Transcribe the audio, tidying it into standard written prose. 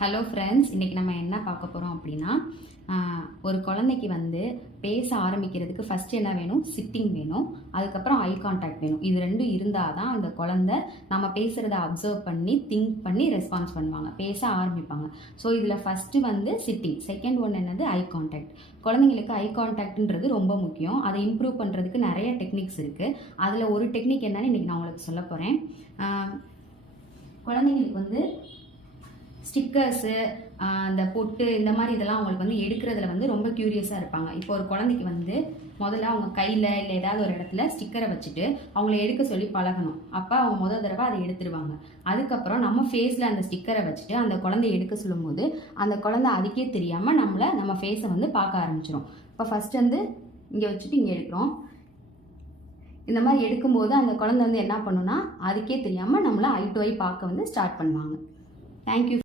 Hello friends, இன்றைக்கி நம்ம என்ன பார்க்க போகிறோம் அப்படின்னா, ஒரு குழந்தைக்கு வந்து பேச ஆரம்பிக்கிறதுக்கு ஃபஸ்ட்டு என்ன வேணும்? சிட்டிங் வேணும். அதுக்கப்புறம் ஐ கான்டாக்ட் வேணும். இது ரெண்டும் இருந்தால் தான் அந்த குழந்தை நம்ம பேசுகிறத அப்சர்வ் பண்ணி திங்க் பண்ணி ரெஸ்பான்ஸ் பண்ணுவாங்க, பேச ஆரம்பிப்பாங்க. ஸோ இதில் ஃபஸ்ட்டு வந்து சிட்டிங், செகண்ட் ஒன் என்னது? Eye contact. குழந்தைங்களுக்கு ஐ கான்டாக்ட்ன்றது ரொம்ப முக்கியம். அதை இம்ப்ரூவ் பண்ணுறதுக்கு நிறைய டெக்னிக்ஸ் இருக்குது. அதில் ஒரு டெக்னிக் என்னன்னு இன்றைக்கி நான் உங்களுக்கு சொல்ல போகிறேன். குழந்தைங்களுக்கு வந்து ஸ்டிக்கர்ஸு, அந்த பொட்டு, இந்த மாதிரி இதெல்லாம் அவங்களுக்கு வந்து எடுக்கிறதுல வந்து ரொம்ப க்யூரியஸாக இருப்பாங்க. இப்போ ஒரு குழந்தைக்கு வந்து முதல்ல அவங்க கையில் இல்லை ஏதாவது ஒரு இடத்துல ஸ்டிக்கரை வச்சுட்டு அவங்கள எடுக்க சொல்லி பழகணும். அப்போ அவங்க முதல் தடவை அதை எடுத்துருவாங்க. அதுக்கப்புறம் நம்ம ஃபேஸில் அந்த ஸ்டிக்கரை வச்சுட்டு அந்த குழந்தைய எடுக்க சொல்லும்போது அந்த குழந்தை அதுக்கே தெரியாமல் நம்ம ஃபேஸை வந்து பார்க்க ஆரம்பிச்சிடும். இப்போ ஃபஸ்ட் வந்து இங்கே வச்சுட்டு இங்கே எடுக்கிறோம். இந்த மாதிரி எடுக்கும்போது அந்த குழந்தை வந்து என்ன பண்ணுன்னா அதுக்கே தெரியாமல் நம்மளை ஐ டு ஐ பார்க்க வந்து ஸ்டார்ட் பண்ணுவாங்க. தேங்க்யூ.